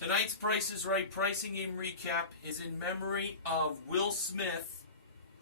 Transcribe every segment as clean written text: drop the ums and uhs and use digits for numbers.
Tonight's Price is Right pricing game recap is in memory of Will Smith,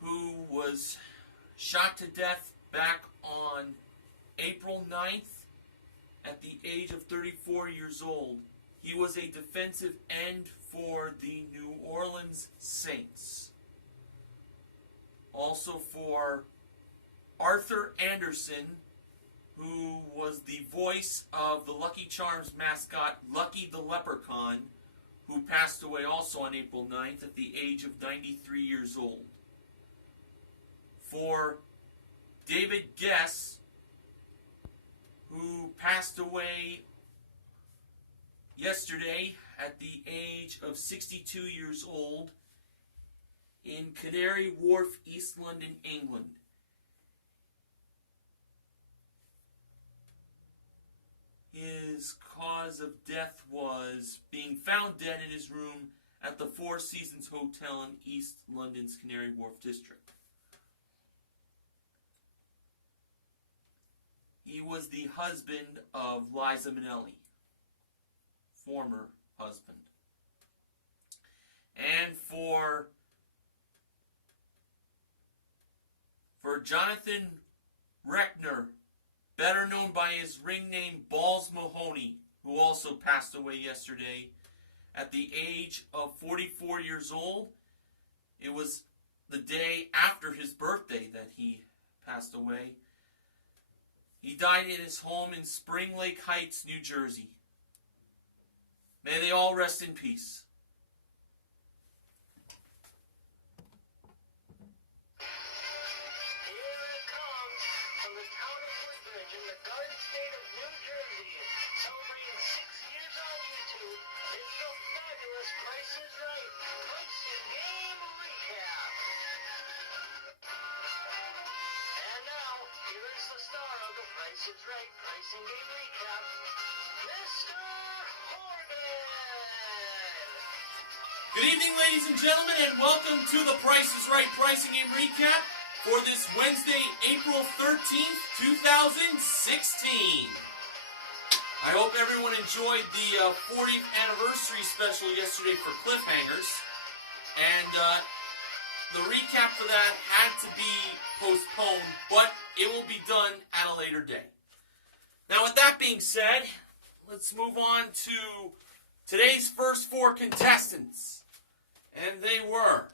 who was shot to death back on April 9th at the age of 34 years old. He was a defensive end for the New Orleans Saints. Also for Arthur Anderson, who was the voice of the Lucky Charms mascot, Lucky the Leprechaun, who passed away also on April 9th at the age of 93 years old. For David Guess, who passed away yesterday at the age of 62 years old in Canary Wharf, East London, England. His cause of death was being found dead in his room at the Four Seasons Hotel in East London's Canary Wharf district. He was the husband of Liza Minnelli, former husband. And for Jonathan Reckner, better known by his ring name Balls Mahoney, who also passed away yesterday at the age of 44 years old. It was the day after his birthday that he passed away. He died in his home in Spring Lake Heights, New Jersey. May they all rest in peace. In the Garden State of New Jersey, celebrating 6 years on YouTube, it's the fabulous Price is Right pricing game recap. And now, here is the star of the Price is Right pricing game recap, Mr. Horgan. Good evening, ladies and gentlemen, and welcome to the Price is Right pricing game recap for this Wednesday, April 13th, 2016. I hope everyone enjoyed the 40th anniversary special yesterday for Cliffhangers. And the recap for that had to be postponed, but it will be done at a later day. Now, with that being said, let's move on to today's first four contestants. And they were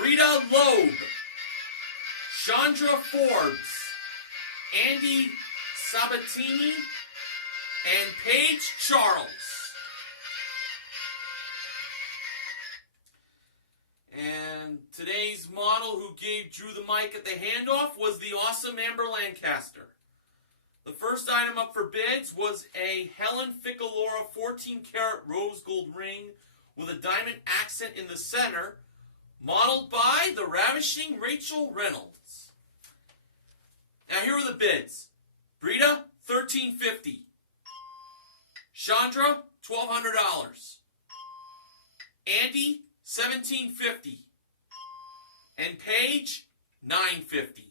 Rita Loeb, Chandra Forbes, Andy Sabatini, and Paige Charles. And today's model who gave Drew the mic at the handoff was the awesome Amber Lancaster. The first item up for bids was a Helen Ficalora 14-karat rose gold ring with a diamond accent in the center, modeled by the ravishing Rachel Reynolds. Now here are the bids. Brita, $1,350. Chandra, $1,200. Andy, $1,750. And Paige, $950.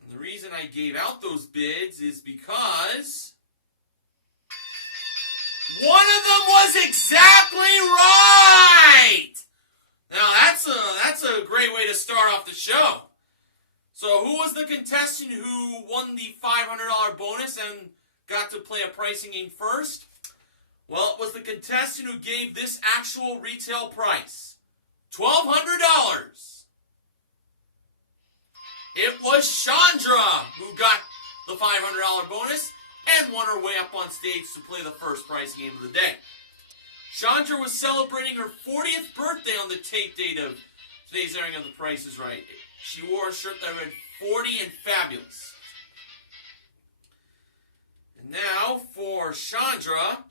And the reason I gave out those bids is because one of them was exactly right! Now, that's a great way to start off the show. So, who was the contestant who won the $500 bonus and got to play a pricing game first? Well, it was the contestant who gave this actual retail price. $1,200. It was Chandra who got the $500 bonus and won her way up on stage to play the first prize game of the day. Chandra was celebrating her 40th birthday on the tape date of today's airing of The Price is Right. She wore a shirt that read 40 and fabulous. And now for Chandra.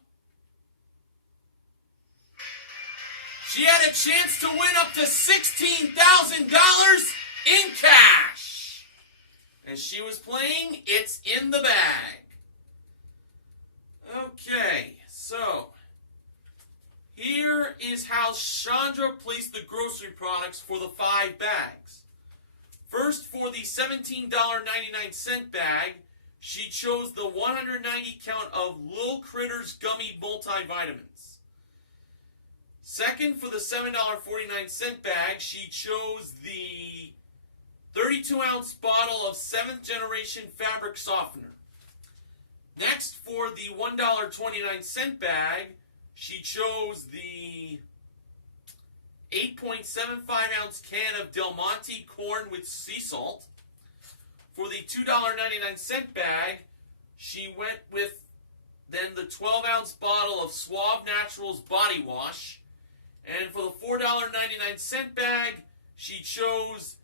She had a chance to win up to $16,000 in cash. And she was playing It's in the Bag. Okay, so Here is how Chandra placed the grocery products for the 5 bags. First, for the $17.99 bag, she chose the 190 count of Lil Critters Gummy Multivitamins. Second, for the $7.49 bag, she chose the 32-ounce bottle of 7th generation fabric softener. Next, for the $1.29 bag, she chose the 8.75-ounce can of Del Monte corn with sea salt. For the $2.99 bag, she went with then the 12-ounce bottle of Suave Naturals body wash. And for the $4.99 bag, she chose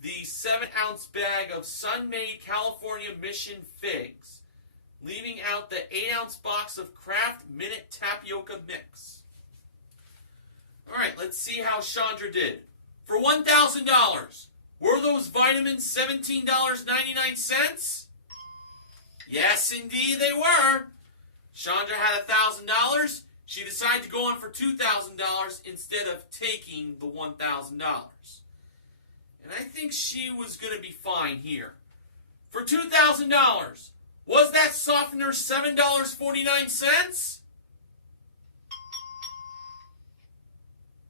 the 7-ounce bag of Sun-Made California Mission figs, leaving out the 8-ounce box of Kraft Minute Tapioca Mix. Alright, let's see how Chandra did. For $1,000, were those vitamins $17.99? Yes, indeed they were. Chandra had $1,000. She decided to go on for $2,000 instead of taking the $1,000. And I think she was going to be fine here. For $2,000, was that softener $7.49?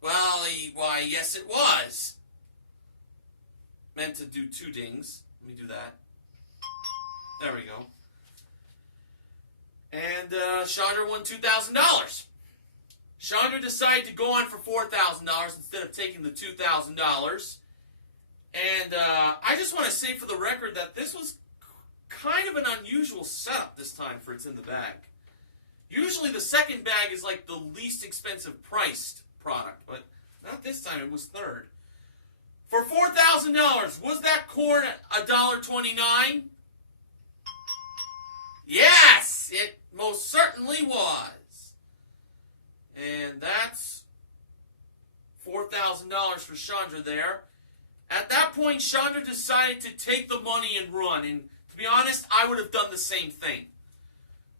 Well, why, yes it was. Meant to do 2 dings. Let me do that. There we go. And Chandra won $2,000. Chandra decided to go on for $4,000 instead of taking the $2,000. And I just want to say for the record that this was kind of an unusual setup this time for It's in the Bag. Usually the second bag is like the least expensive priced product, but not this time, it was third. For $4,000, was that corn $1.29? Yes, it most certainly was. And that's $4,000 for Chandra there. At that point, Chandra decided to take the money and run. And to be honest, I would have done the same thing.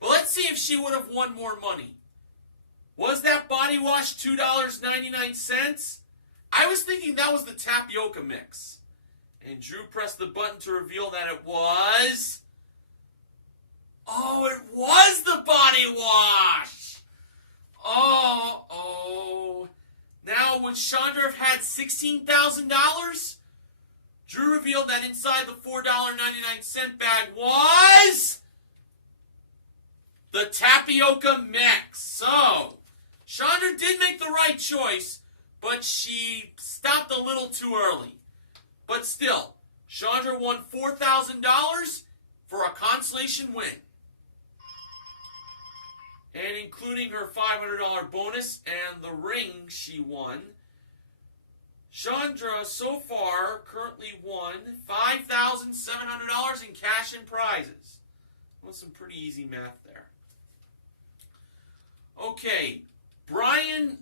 But let's see if she would have won more money. Was that body wash $2.99? I was thinking that was the tapioca mix. And Drew pressed the button to reveal that it was... Oh, it was the body wash! Oh. Now, would Chandra have had $16,000? Drew revealed that inside the $4.99 bag was... the tapioca mix. So, Chandra did make the right choice, but she stopped a little too early. But still, Chandra won $4,000 for a consolation win. And including her $500 bonus and the ring she won, Chandra so far currently won $5,700 in cash and prizes. Well, some pretty easy math there. Okay, Brian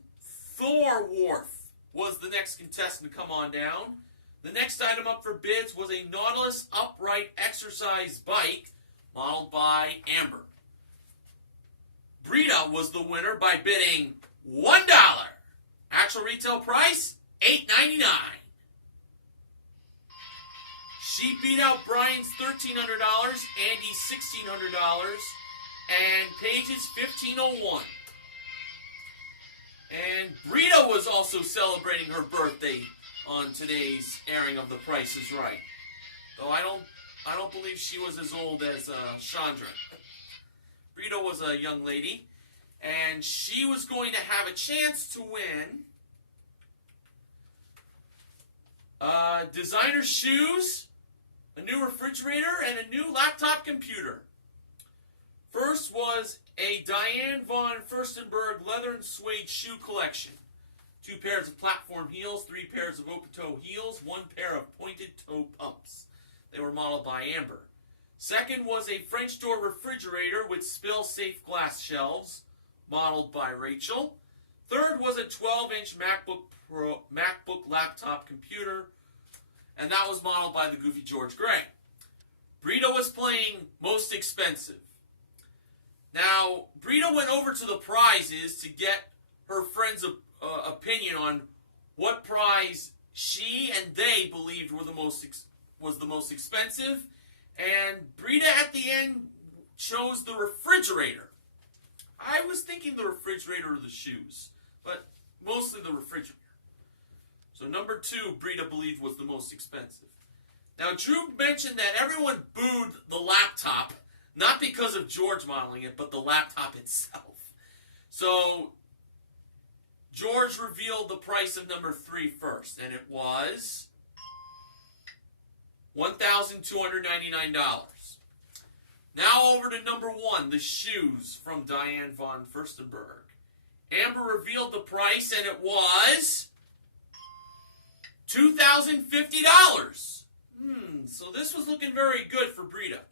Thorwarth was the next contestant to come on down. The next item up for bids was a Nautilus upright exercise bike modeled by Amber. Brita was the winner by bidding $1. Actual retail price, $8.99. She beat out Brian's $1,300, Andy's $1,600, and Paige's $1,501. And Brita was also celebrating her birthday on today's airing of The Price is Right. Though I don't believe she was as old as Chandra. Brita was a young lady, and she was going to have a chance to win designer shoes, a new refrigerator, and a new laptop computer. First was a Diane von Furstenberg leather and suede shoe collection. 2 pairs of platform heels, 3 pairs of open-toe heels, 1 pair of pointed toe pumps. They were modeled by Amber. Second was a French door refrigerator with spill-safe glass shelves, modeled by Rachel. Third was a 12-inch MacBook laptop computer, and that was modeled by the Goofy George Gray. Brita was playing most expensive. Now, Brita went over to the prizes to get her friend's opinion on what prize she and they believed was the most expensive, and Brita at the end chose the refrigerator. I was thinking the refrigerator or the shoes, but mostly the refrigerator. So number 2, Brita believed was the most expensive. Now, Drew mentioned that everyone booed the laptop, not because of George modeling it, but the laptop itself. So George revealed the price of number 3 first, and it was $1,299. Now over to number 1, the shoes from Diane von Furstenberg. Amber revealed the price, and it was $2,050. So this was looking very good for Brita.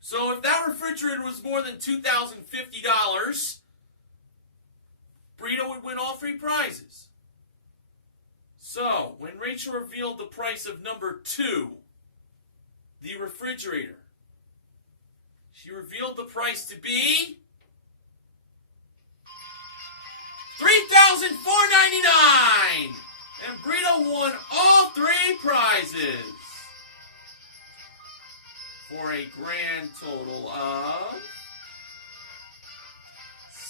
So if that refrigerator was more than $2,050, Brita would win all 3 prizes. So, when Rachel revealed the price of number 2, the refrigerator, she revealed the price to be $3,499, and Brita won all 3 prizes for a grand total of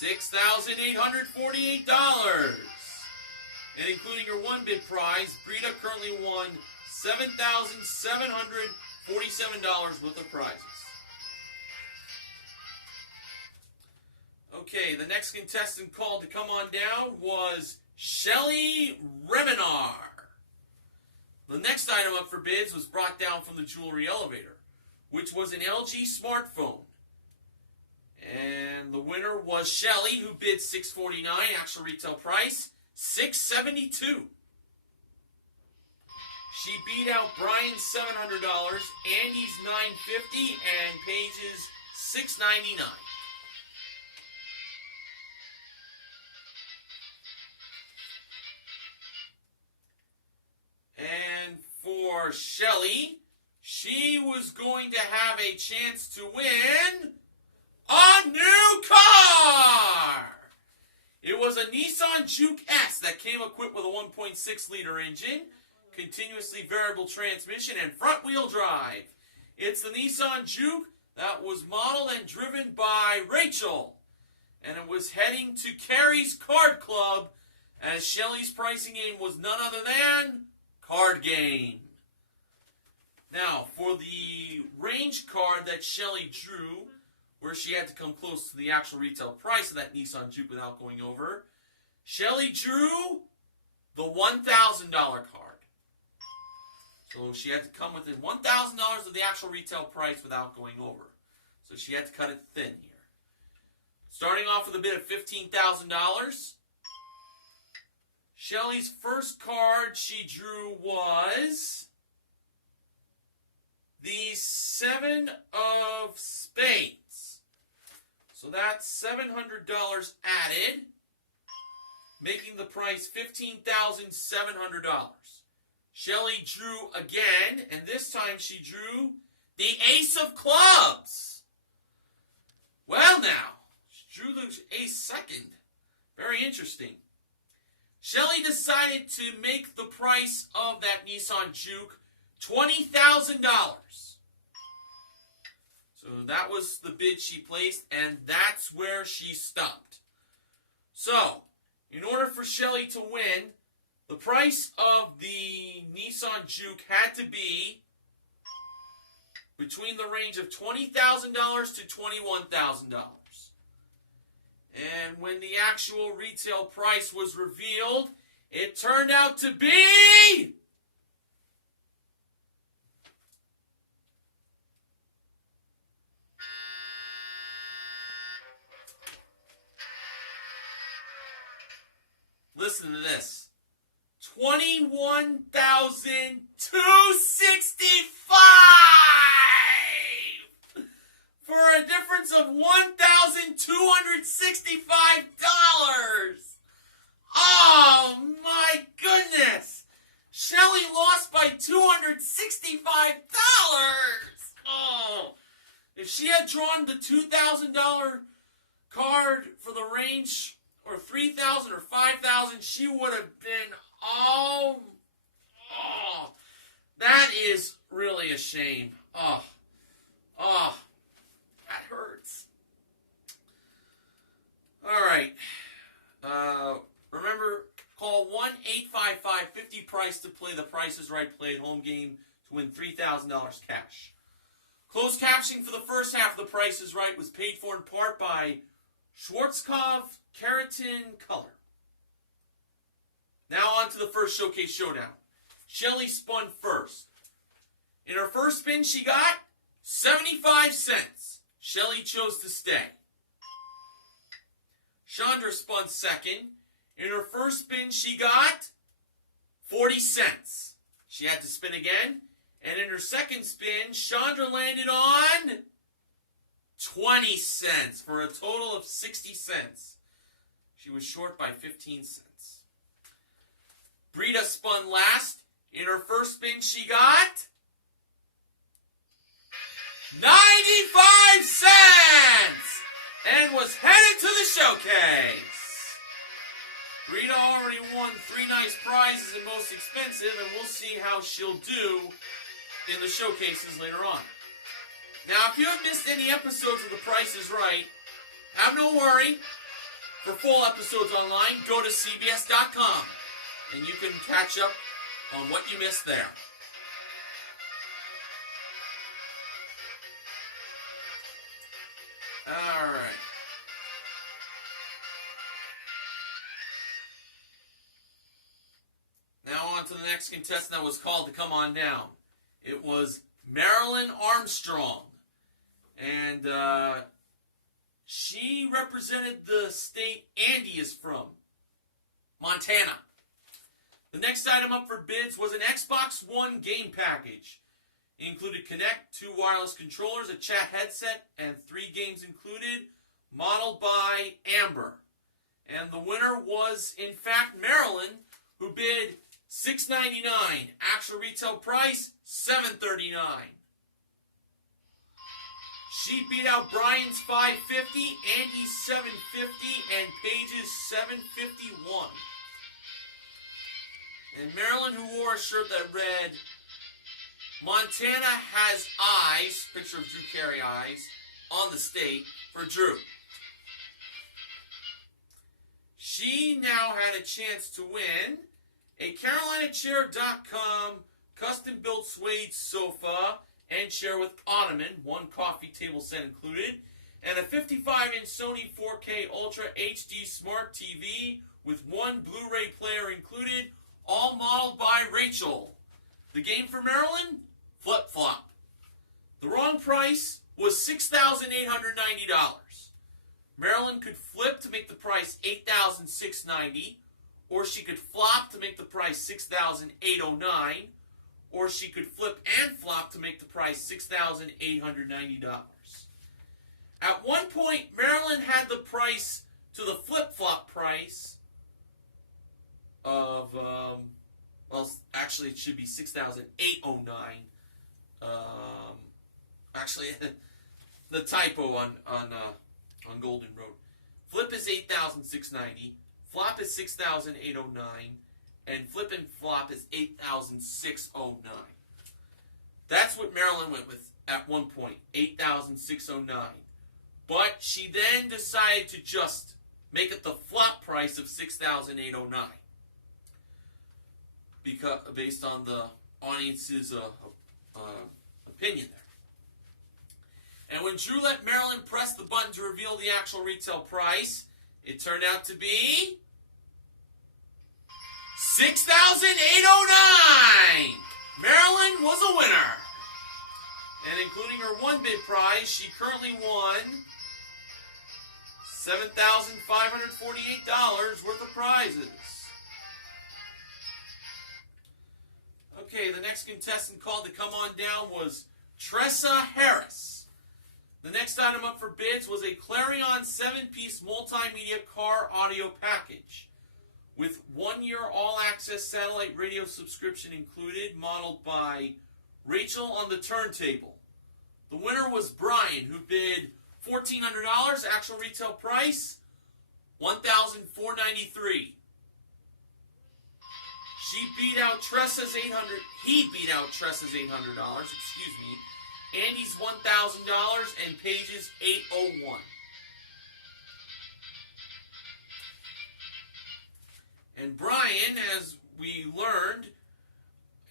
$6,848. And including her 1 bid prize, Brita currently won $7,747 worth of prizes. Okay, the next contestant called to come on down was Shelly Reminar. The next item up for bids was brought down from the jewelry elevator, which was an LG smartphone. And the winner was Shelly, who bid $649, actual retail price $672. She beat out Brian's $700, Andy's $950, and Paige's $699. And for Shelly, she was going to have a chance to win a new car! It was a Nissan Juke S that came equipped with a 1.6-liter engine, continuously variable transmission, and front-wheel drive. It's the Nissan Juke that was modeled and driven by Rachel, and it was heading to Carrie's Card Club, as Shelly's pricing game was none other than Card Game. Now, for the range card that Shelly drew, where she had to come close to the actual retail price of that Nissan Juke without going over, Shelly drew the $1,000 card. So she had to come within $1,000 of the actual retail price without going over. So she had to cut it thin here. Starting off with a bid of $15,000. Shelly's first card she drew was the 7 of Spades. So that's $700 added, making the price $15,700. Shelly drew again, and this time she drew the Ace of Clubs. Well now, she drew the Ace second. Very interesting. Shelly decided to make the price of that Nissan Juke $20,000. So that was the bid she placed, and that's where she stopped. So, in order for Shelly to win, the price of the Nissan Juke had to be between the range of $20,000 to $21,000. And when the actual retail price was revealed, it turned out to be listen to this. $21,265 for a difference of $1,265. Oh my goodness! Shelly lost by $265. Oh, if she had drawn the $2,000 card for the range or 3,000 or 5,000, she would have been, oh, that is really a shame. Oh, that hurts. All right. Remember, call 1-855-50-PRICE to play the Price is Right Play at Home game to win $3,000 cash. Closed captioning for the first half of The Price is Right was paid for in part by Schwarzkopf Keratin Color. Now on to the first showcase showdown. Shelly spun first. In her first spin, she got 75 cents. Shelly chose to stay. Chandra spun second. In her first spin, she got 40 cents. She had to spin again. And in her second spin, Chandra landed on 20 cents for a total of 60 cents. She was short by 15 cents. Brita spun last. In her first spin, she got 95 cents and was headed to the showcase. Rita already won 3 nice prizes and most expensive, and we'll see how she'll do in the showcases later on. Now, if you have missed any episodes of The Price is Right, have no worry. For full episodes online, go to CBS.com, and you can catch up on what you missed there. All right. Now on to the next contestant that was called to come on down. It was Marilyn Armstrong. And she represented the state Andy is from, Montana. The next item up for bids was an Xbox One game package. It included Kinect, 2 wireless controllers, a chat headset, and 3 games included, modeled by Amber. And the winner was, in fact, Marilyn, who bid $6.99. Actual retail price, $7.39. She beat out Brian's $5.50, Andy's $7.50, and Paige's $7.51. And Marilyn, who wore a shirt that read, Montana has eyes, picture of Drew Carey eyes, on the state, for Drew. She now had a chance to win a CarolinaChair.com custom-built suede sofa and chair with ottoman, 1 coffee table set included, and a 55-inch Sony 4K Ultra HD Smart TV with 1 Blu-ray player included, all modeled by Rachel. The game for Marilyn? Flip Flop. The wrong price was $6,890. Marilyn could flip to make the price $8,690, or she could flop to make the price $6,809, or she could flip and flop to make the price $6,890. At one point, Marilyn had the price to the flip-flop price of, well, actually it should be $6,809. Actually, the typo on Golden Road. Flip is $8,690. Flop is $6,809. And flip and flop is $8,609. That's what Marilyn went with at one point, $8,609. But she then decided to just make it the flop price of $6,809. Because based on the audience's opinion there. And when Drew let Marilyn press the button to reveal the actual retail price, it turned out to be $6,809. Marilyn was a winner. And including her 1 bid prize, she currently won $7,548 worth of prizes. Okay, the next contestant called to come on down was Tressa Harris. The next item up for bids was a Clarion 7-piece multimedia car audio package with 1-year all-access satellite radio subscription included, modeled by Rachel on the turntable. The winner was Brian, who bid $1,400, actual retail price $1,493. She beat out Tressa's $800. He beat out Tressa's $800. Excuse me. Andy's $1,000 and Paige's $801. And Brian, as we learned,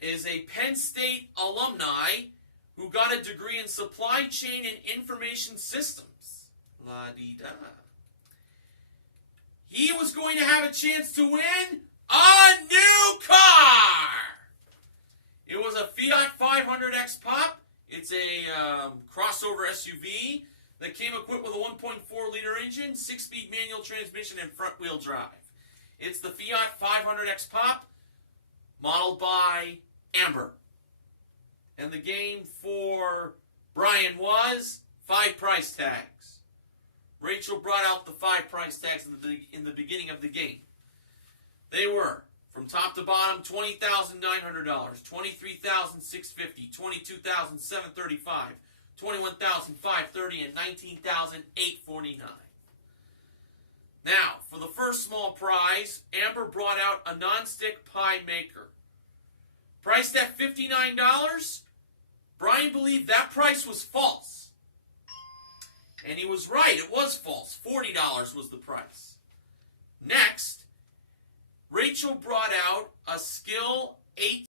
is a Penn State alumni who got a degree in supply chain and information systems. La-dee-da. He was going to have a chance to win a new car. It was a Fiat 500X Pop. It's a crossover SUV that came equipped with a 1.4-liter engine, 6-speed manual transmission, and front-wheel drive. It's the Fiat 500X Pop, modeled by Amber. And the game for Brian was 5 price tags. Rachel brought out the 5 price tags in the beginning of the game. They were, from top to bottom, $20,900, $23,650, $22,735, $21,530, and $19,849. Now, for the first small prize, Amber brought out a non-stick pie maker. Priced at $59, Brian believed that price was false. And he was right, it was false. $40 was the price. Next, Rachel brought out a Skill 8